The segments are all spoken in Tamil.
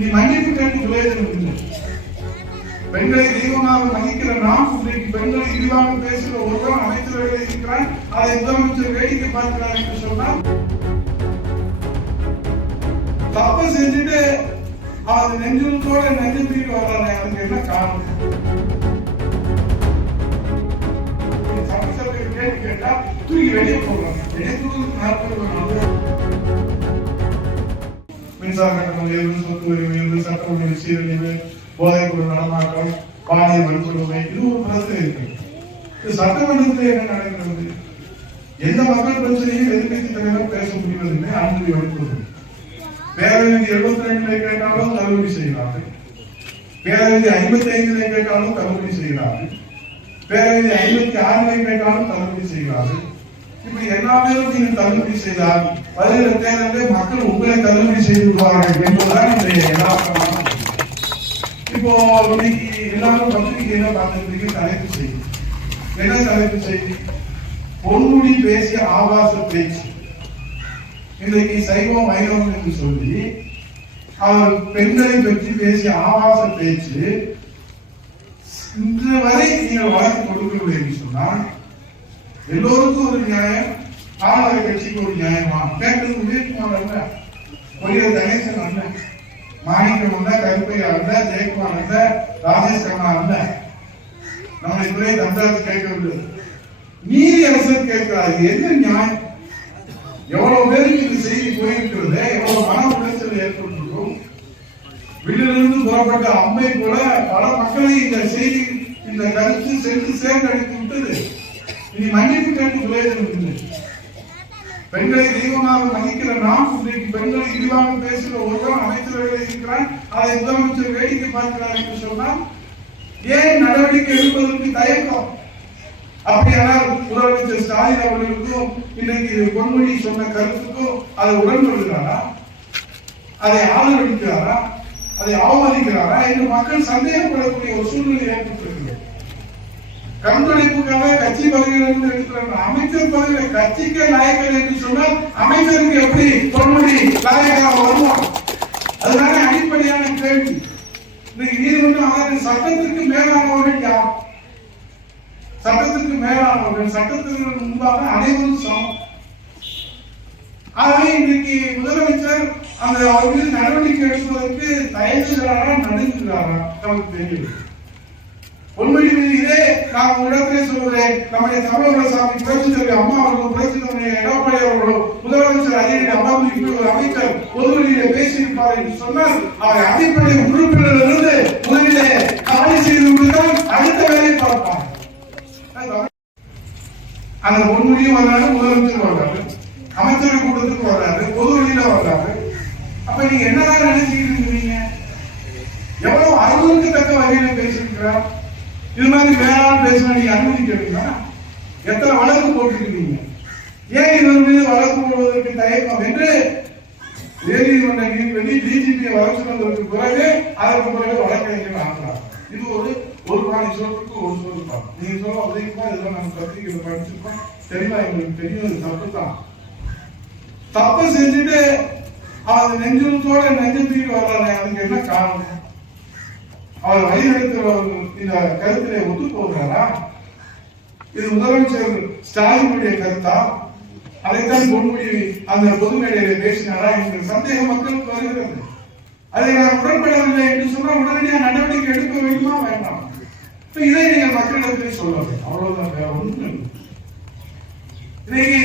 இனி மன்னிப்பு கேட்டு பிரயோஜனம் இல்லை. பெண்களை தெய்வமாக மதிக்கிற நாம் இன்றைக்கு பெண்களை இழிவாக பேசுகிற ஒருவன் அமைச்சர்கள் இருக்கிறான், அதை முதலமைச்சர் வேடிக்கை பார்க்கிறார் என்று சொன்னால் தப்பு செஞ்சுட்டு அது நெஞ்சத்தோட நெஞ்சத்துக்கு வர்றாங்க. அதுக்கு என்ன காரணம்? சட்டசபை கேள்வி கேட்டா தூக்கி வெளியே போடுறாங்க. மின்சார கட்டணம் உயர்வு, சொத்து வரி உயர்வு, சட்ட ஒழுங்கு சீரழிவு, போதைப்பொருள் நடமாட்டம், பாலியல் வன்கொடுமை, இது ஒரு பிரச்சனை இருக்கு. சட்டமன்றத்தில் என்ன நடக்கிறது? எந்த மக்கள் பிரச்சனையும் எதிர்கட்சி தலைவர் பேச முடிவதில்லை. அனுமதி வழங்குவது பேரவையில் 72 கேட்டாலும் தள்ளுபடி செய்கிறார்கள், பேரவையில் 55 கேட்டாலும் தள்ளுபடி செய்கிறார்கள், பேரவையில் 56 கேட்டாலும் தள்ளுபடி செய்கிறார்கள். இப்படி எல்லாமே நீங்கள் தள்ளுபடி செய்தால் வருகிற தேர்தலில் மக்கள் உங்களை தள்ளுபடி செய்து விடுவார்கள் என்பதுதான் இன்றைய யதார்த்தமான. இப்போ இன்னைக்கு எல்லாரும் பத்திரிகையில பார்த்துட்டு தலைப்பு செய்தி என்ன தலைப்பு செய்தி? பொன்முடி பேசிய ஆபாச பேச்சு. இன்றைக்கு சைவம் வைணவம் என்று சொல்லி அவர் பெண்களை பற்றி பேசிய ஆபாச பேச்சு இன்று வரை நீங்கள் வழக்கு கொடுக்கவில்லை என்று சொன்னால் எல்லோருக்கும் ஒரு நியாயம், ஆளுநர் கட்சிக்கு ஒரு நியாயமா? கேட்டது உதயகுமார் அல்ல, பொறியர் கணேசன் அல்ல, மாணிக்கம் அல்ல, கருப்பையா அல்ல, ஜெயக்குமார் அல்ல, ராஜேஷ் கண்ணா அல்ல, நம்முடைய துறை தந்தாஜ் கேட்கவில்லை, நீதி அரசர் கேட்கிறார். என்ன நியாயம்? எவ்வளவு பேருக்கு இந்த செய்தி போயிருக்கிறது, எவ்வளவு மன உளைச்சல் ஏற்பட்டிருக்கும். வீட்டிலிருந்து புறப்பட்ட அம்மை கூட பல மக்களை இந்த செய்தி, இந்த கருத்து சென்று சேர்ந்தடித்து விட்டது. இனி மன்னிப்பு கேட்டு பிரயோஜனம் இல்லை. பெண்களை தெய்வமாக மதிக்கிற நாம் இன்றைக்கு பெண்களை இழிவாக பேசுகிற ஒருவன் அமைச்சர்கள் இருக்கிறான், அதை முதலமைச்சர் வேடிக்கை பார்க்கிறார் என்று சொன்னால் ஏன் நடவடிக்கை எடுப்பதற்கு தயக்கம்? அப்படியானால் முதலமைச்சர் ஸ்டாலின் அவர்களுக்கும் இன்றைக்கு பொன்முடி சொன்ன கருத்துக்கும் அதை உடன்படுகிறாரா? அதை ஆதரவளிக்கிறாரா? அதை அவமதிக்கிறாரா என்று மக்கள் சந்தேகப்படக்கூடிய ஒரு சூழ்நிலை ஏற்பட்டிருக்கிறது. கண்துடைப்புக்காக கட்சி பதவியிலிருந்து எடுக்கிறாங்க. அமைச்சர் பதவியை கட்சிக்கே லாயக்கல் என்று சொன்னால் அமைச்சருக்கு எப்படி பொன்முடி லாயக்காக வருவார்? அதுதானே அடிப்படையான கேள்வி. இன்னைக்கு நீதிமன்றம் சட்டத்திற்கு மேலானவர்கள் யார்? சட்டத்திற்கு மேலானவர்கள், சட்டத்திற்கு முன்பாக அனைவரும் சமம். ஆகவே இன்றைக்கு முதலமைச்சர் அந்த அவர் மீது நடவடிக்கை எடுப்பதற்கு தயங்குகிறாரா, நடுங்குகிறாரா நமக்கு தெரியும். பொன்முடி மீது இதே நான் இடத்திலே சொல்கிறேன், நம்முடைய சமூகசாமி புரட்சித்தலைவி அம்மா அவர்களும் புரட்சித்தலைவி எடப்பாடி அவர்களும் முதலமைச்சர் அரியணை அமர்ந்து ஒரு அமைச்சர் பொதுவெளியிலே பேசியிருப்பார் என்று சொன்னால் அவர் அடிப்படை உறுப்பினரிலிருந்து முதலிலே காலி செய்து விட்டுதான் அடுத்த வேலையை பார்ப்பார். அந்த பொன்முடியும் வர்றாரு, முதலமைச்சர் வர்றாரு, அமைச்சர் கூட்டத்துக்கு வர்றாரு, பொதுவெளியில வர்றாரு. அப்ப நீங்க என்னதான் நினைச்சுக்கிட்டு இருக்கீங்க? எவ்வளவு அறிவுக்கு தக்க வகையில பேசியிருக்கிறார். இது மாதிரி வேளாண் பேசினா நீங்க அனுமதிக்கிறீங்களா? எத்தனை வழக்கு போட்டிருக்கீங்க? ஏன் இவர் மீது வழக்கு போடுவதற்கு தயக்கம் என்று நீதிமன்ற நீதிபதி டிஜிபியை வர சொன்னதற்கு பிறகு அதற்கு பிறகு வழக்கறிஞர் ஆகிறார். இது ஒரு பாணி சொல்றதுக்கு ஒரு சொல்லுதான். நீங்க சொல்ல உதவிப்பா, இதெல்லாம் நம்ம பத்திரிகையில படிச்சிருக்கோம், தெளிவா எங்களுக்கு தெரியும். தப்பு தான். தப்பு செஞ்சுட்டு அது நெஞ்சத்தோட நெஞ்சத்துக்கு வர்றாங்க. அதுக்கு என்ன காரணம்? அவர் வழிநடத்துறவர்கள் இந்த கருத்திலே ஒத்து போகிறாரா? இது முதலமைச்சர் ஸ்டாலினுடைய கருத்தா? அதைத்தான் பொன்முடி அந்த பொது மேடையில பேசினாரா என்ற சந்தேகம் மக்களுக்கு வருகிறது. அதை நான் உடன்படவில்லை என்று சொன்னால் உடனடியாக நடவடிக்கை எடுக்க வேண்டுமா வேண்டாம்? இதை நீங்க மக்களிடத்திலே சொல்லணும், அவ்வளவுதான், வேற ஒன்றும். இன்னைக்கு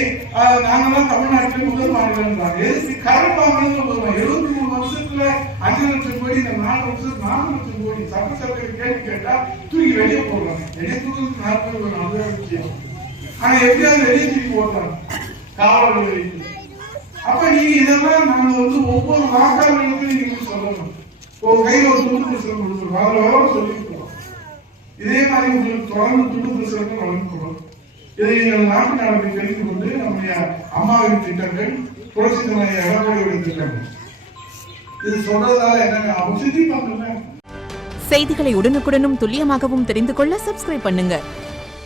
நாங்கெல்லாம் தமிழ்நாட்டில் முதல் மாநிலம் தான். கரண்ட் வாங்கணும் 73 வருஷத்துல 5 லட்சம் கோடி, இந்த 4 வருஷம் 4 லட்சம் கோடி. சட்டசபை கேள்வி கேட்டா தூக்கி வெளியே போடுறாங்க. வெளியே தூக்கி 40 நல்ல விஷயம். ஆனா எப்படியாவது வெளியே தூக்கி போடுறாங்க காவல் வைத்து. அப்ப நீங்க இதெல்லாம் நாங்க ஒவ்வொரு வாக்காளர்களுக்கும் நீங்க சொல்லணும். ஒரு கையில் ஒரு துண்டு பிரசுரம் கொடுத்துருவோம், அதில் சொல்லிருக்கோம். இதே மாதிரி உங்களுக்கு தொடர்ந்து துண்டு பிரசுரத்தை வழங்கப்படும். இதை நீங்கள் நாட்டு நடப்பை தெரிந்து கொண்டு நம்முடைய அம்மாவின் திட்டங்கள், புரட்சி தலைவர் எடப்பாடியுடைய திட்டங்கள், இது சொல்றதால என்ன அவங்க சிந்திப்பாங்க. செய்திகளை உடனுக்குடனும் துல்லியமாகவும் தெரிந்து கொள்ள சப்ஸ்கிரைப் பண்ணுங்க.